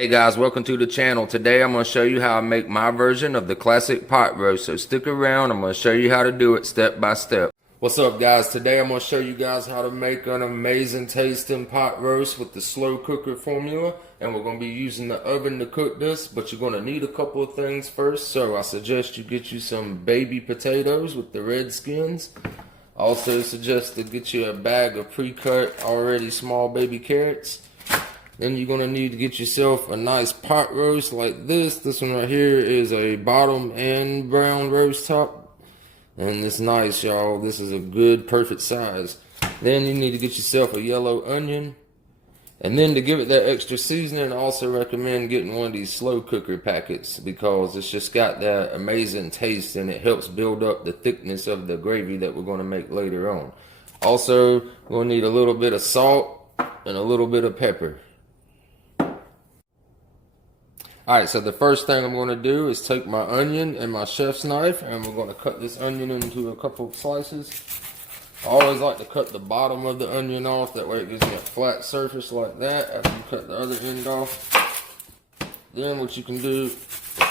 Hey guys, welcome to the channel. Today I'm going to show you how I make my version of the classic pot roast. So stick around, I'm going to show you how to do it step by step. What's up guys? Today I'm going to show you guys how to make an amazing tasting pot roast with the slow cooker formula. And we're going to be using the oven to cook this, but you're going to need a couple of things first. So I suggest you get you some baby potatoes with the red skins. I also suggest to get you a bag of pre-cut already small baby carrots. Then you're going to need to get yourself a nice pot roast like this. This one right here is a bottom and brown roast top. And it's nice, y'all. This is a good, perfect size. Then you need to get yourself a yellow onion. And then to give it that extra seasoning, I also recommend getting one of these slow cooker packets because it's just got that amazing taste and it helps build up the thickness of the gravy that we're going to make later on. Also, we're going to need a little bit of salt and a little bit of pepper. Alright, so the first thing I'm going to do is take my onion and my chef's knife and we're going to cut this onion into a couple of slices. I always like to cut the bottom of the onion off, that way it gives me a flat surface like that after you cut the other end off. Then what you can do is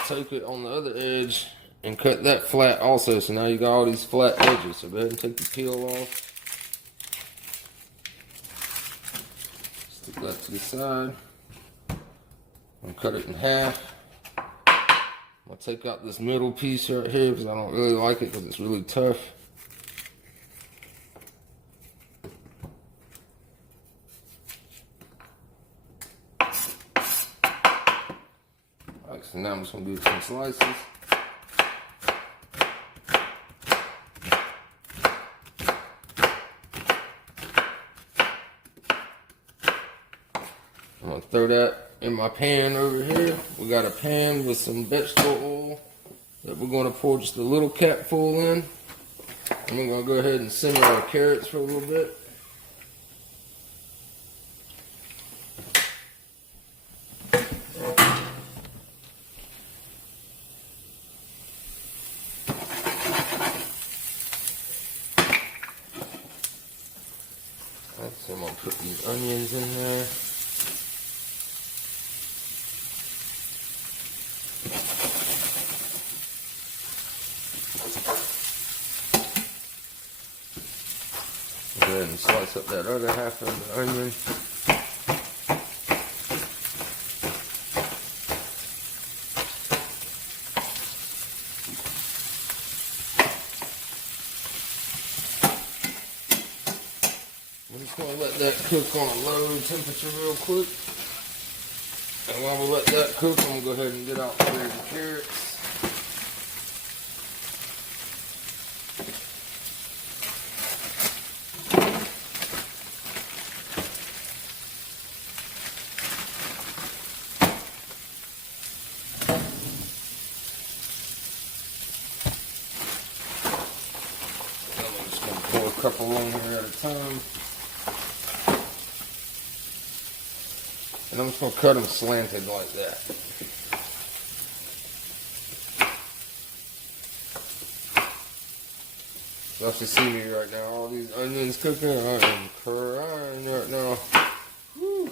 take it on the other edge and cut that flat also, so now you got all these flat edges. So go ahead and take the peel off. Stick that to the side. I'm gonna cut it in half. I'm gonna take out this middle piece right here because I don't really like it because it's really tough. Alright, so now I'm just gonna do some slices. I'm gonna throw that in my pan over here. We got a pan with some vegetable oil that we're going to pour just a little capful in. And we're going to go ahead and simmer our carrots for a little bit. Alright, so I'm going to put these onions in there. Go ahead and slice up that other half of the onion. I'm just going to let that cook on a low temperature real quick. And while we let that cook, I'm going to go ahead and get out the baby carrots. Pour a couple on here at a time. And I'm just going to cut them slanted like that. Y'all should see me right now. All these onions cooking. I am crying right now. Whew.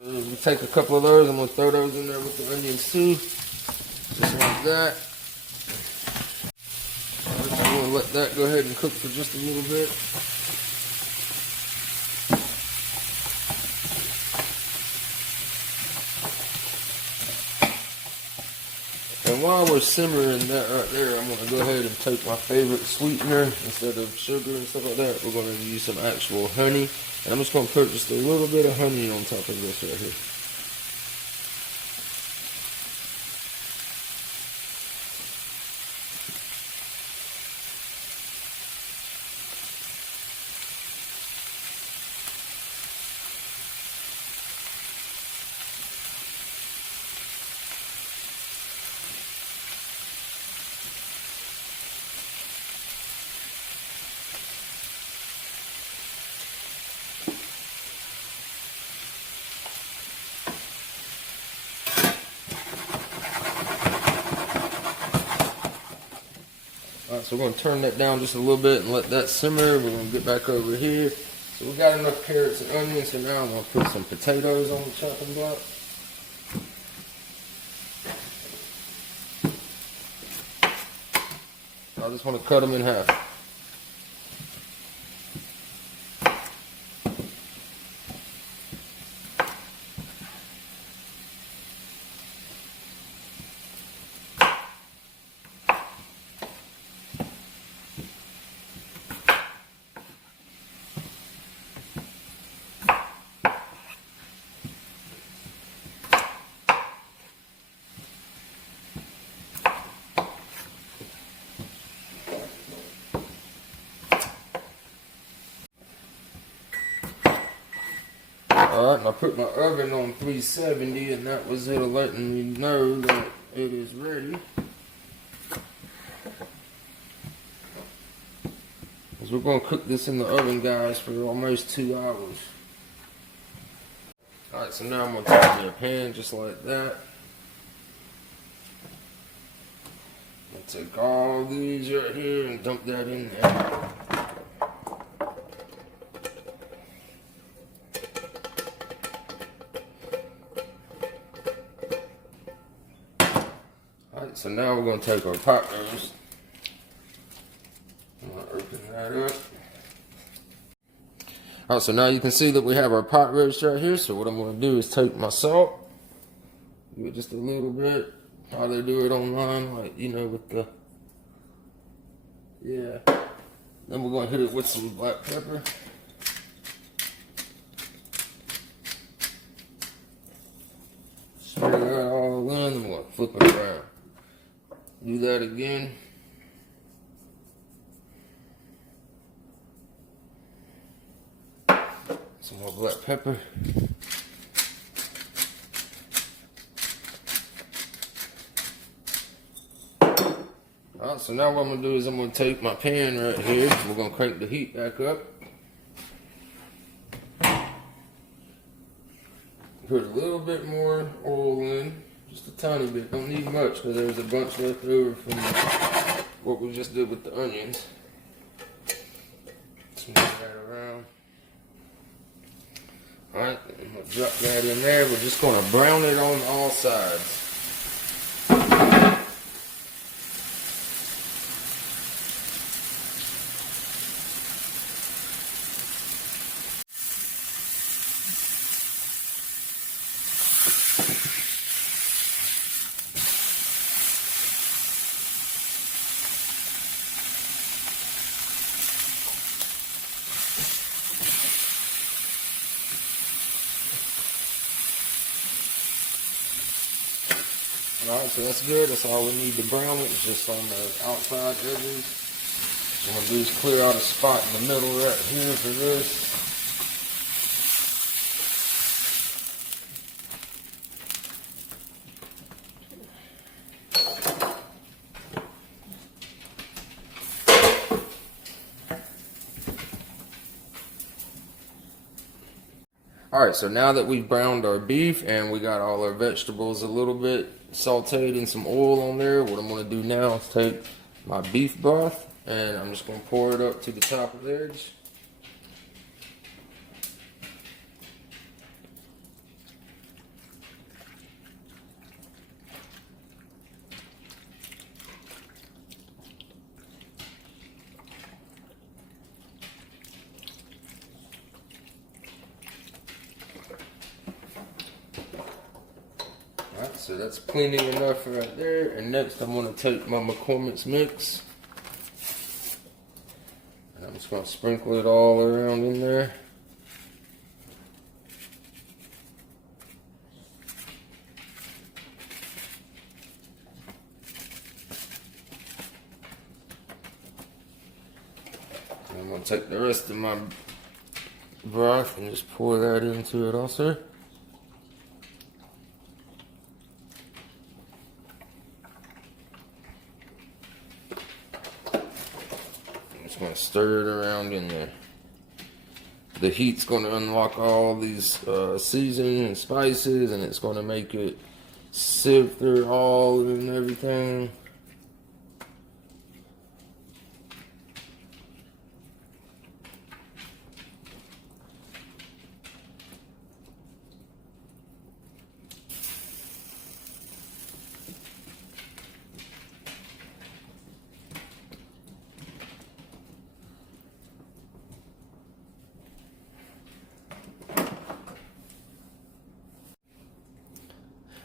We take a couple of those. I'm going to throw those in there with the onions too. Just like that. I'm going to let that go ahead and cook for just a little bit. And while we're simmering that right there, I'm going to go ahead and take my favorite sweetener. Instead of sugar and stuff like that, we're going to use some actual honey. And I'm just going to put just a little bit of honey on top of this right here. Alright, so we're going to turn that down just a little bit and let that simmer. We're going to get back over here. So we got enough carrots and onions, so now I'm going to put some potatoes on the chopping block. I just want to cut them in half. Alright, and I put my oven on 370, and that was it letting me know that it is ready. Because we're going to cook this in the oven, guys, for almost 2 hours. Alright, so now I'm going to take it in a pan just like that. I'll take all these right here and dump that in there. Alright, so now we're going to take our pot roast. I'm going to open that up. Alright, so now you can see that we have our pot roast right here. So what I'm going to do is take my salt, do it just a little bit. How they do it online, like, you know, with the, yeah. Then we're going to hit it with some black pepper. Spread that all in, and we're going to flip it around. Do that again. Some more black pepper. Alright, so now what I'm going to do is I'm going to take my pan right here. We're going to crank the heat back up. Put a little bit more oil in. Just a tiny bit. Don't need much because there's a bunch left over from what we just did with the onions. Just move that around. Alright, I'm going to drop that in there. We're just going to brown it on all sides. Alright, so that's good. That's all we need to brown it. It's just on the outside edges. What I'm going to do is clear out a spot in the middle right here for this. Alright, so now that we've browned our beef and we got all our vegetables a little bit sauteed in some oil on there, what I'm going to do now is take my beef broth and I'm just going to pour it up to the top of the edge. Alright, so that's plenty enough right there. And next I'm going to take my McCormick's mix. And I'm just going to sprinkle it all around in there. And I'm going to take the rest of my broth and just pour that into it also. Going to stir it around in there. The heat's going to unlock all these seasonings and spices, and it's going to make it sift through all and everything.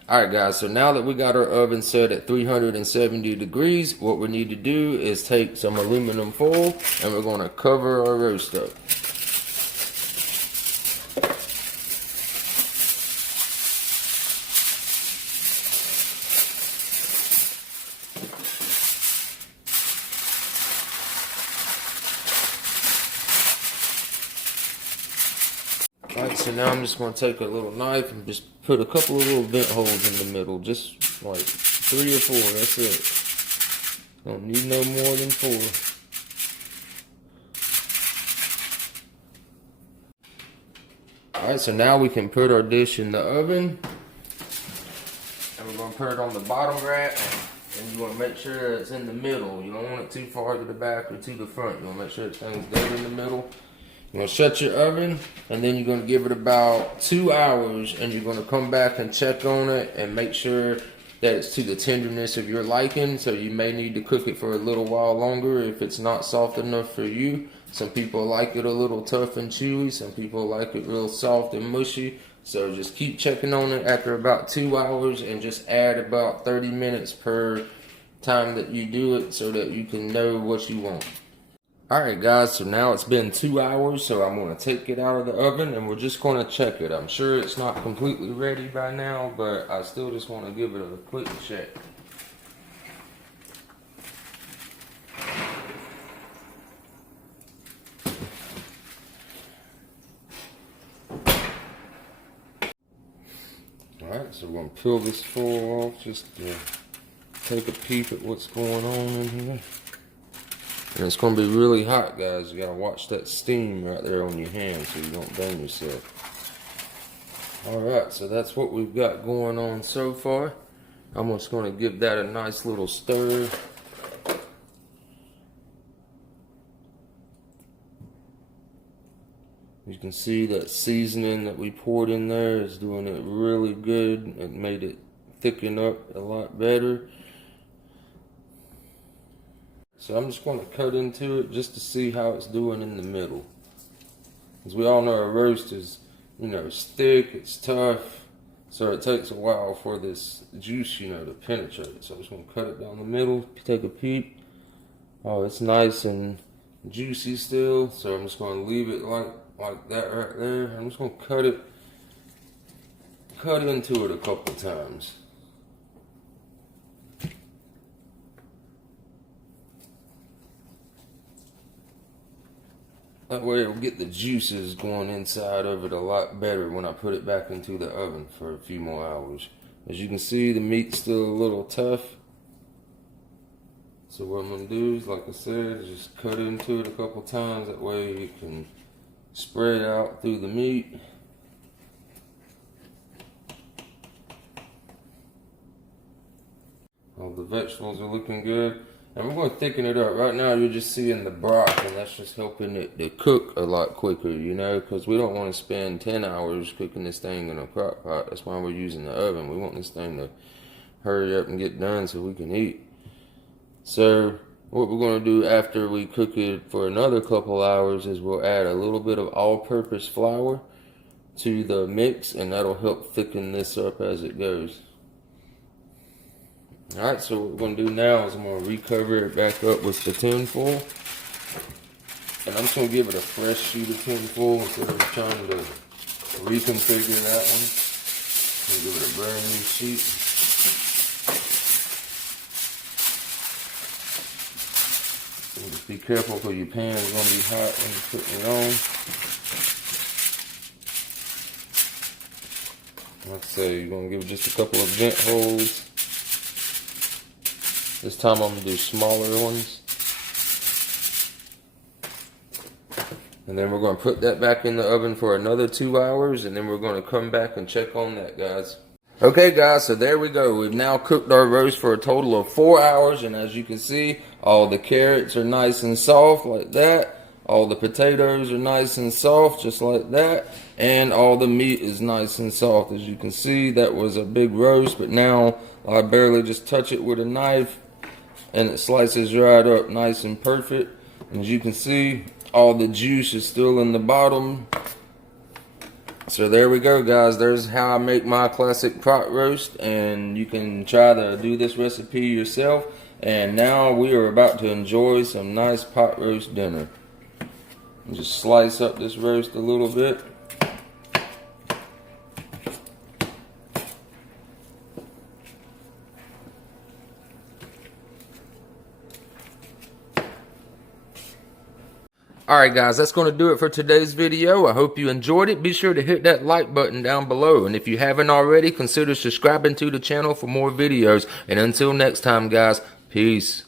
Alright guys, so now that we got our oven set at 370 degrees, what we need to do is take some aluminum foil and we're going to cover our roast up. Alright, so now I'm just going to take a little knife and just put a couple of little vent holes in the middle. Just like 3 or 4, that's it. Don't need no more than 4. Alright, so now we can put our dish in the oven. And we're going to put it on the bottom rack. And you want to make sure it's in the middle. You don't want it too far to the back or to the front. You want to make sure everything's dead in the middle. You're going to shut your oven, and then you're going to give it about 2 hours, and you're going to come back and check on it and make sure that it's to the tenderness of your liking. So you may need to cook it for a little while longer if it's not soft enough for you. Some people like it a little tough and chewy. Some people like it real soft and mushy. So just keep checking on it after about 2 hours, and just add about 30 minutes per time that you do it so that you can know what you want. Alright guys, so now it's been 2 hours, so I'm going to take it out of the oven and we're just going to check it. I'm sure it's not completely ready by now, but I still just want to give it a quick check. Alright, so we're going to peel this foil off just to take a peep at what's going on in here. And it's going to be really hot, guys. You got to watch that steam right there on your hand so you don't burn yourself. Alright, so that's what we've got going on so far. I'm just going to give that a nice little stir. You can see that seasoning that we poured in there is doing it really good. It made it thicken up a lot better. So I'm just going to cut into it just to see how it's doing in the middle. As we all know, a roast is, it's thick, it's tough, so it takes a while for this juice, to penetrate. So I'm just going to cut it down the middle, take a peep. Oh, it's nice and juicy still, so I'm just going to leave it like that right there. I'm just going to cut into it a couple times. That way it'll get the juices going inside of it a lot better when I put it back into the oven for a few more hours. As you can see, the meat's still a little tough. So what I'm going to do is, like I said, just cut into it a couple times. That way it can spread out through the meat. All the vegetables are looking good. And we're going to thicken it up. Right now you're just seeing the broth, and that's just helping it to cook a lot quicker, because we don't want to spend 10 hours cooking this thing in a crock pot. That's why we're using the oven. We want this thing to hurry up and get done so we can eat. So what we're going to do after we cook it for another couple hours is we'll add a little bit of all-purpose flour to the mix, and that'll help thicken this up as it goes. Alright, so what we're going to do now is I'm going to recover it back up with the tin foil. And I'm just going to give it a fresh sheet of tin foil instead of trying to reconfigure that one. I'm going to give it a brand new sheet. So just be careful because your pan is going to be hot when you're putting it on. Like I say, you're going to give it just a couple of vent holes. This time I'm going to do smaller ones. And then we're going to put that back in the oven for another 2 hours, and then we're going to come back and check on that, guys. Okay, guys, so there we go. We've now cooked our roast for a total of 4 hours, and as you can see, all the carrots are nice and soft like that. All the potatoes are nice and soft just like that, and all the meat is nice and soft. As you can see, that was a big roast, but now I barely just touch it with a knife and it slices right up nice and perfect. And as you can see, all the juice is still in the bottom. So there we go, guys. There's how I make my classic pot roast, and you can try to do this recipe yourself. And now we are about to enjoy some nice pot roast dinner. Just slice up this roast a little bit. Alright guys, that's going to do it for today's video. I hope you enjoyed it. Be sure to hit that like button down below. And if you haven't already, consider subscribing to the channel for more videos. And until next time guys, peace.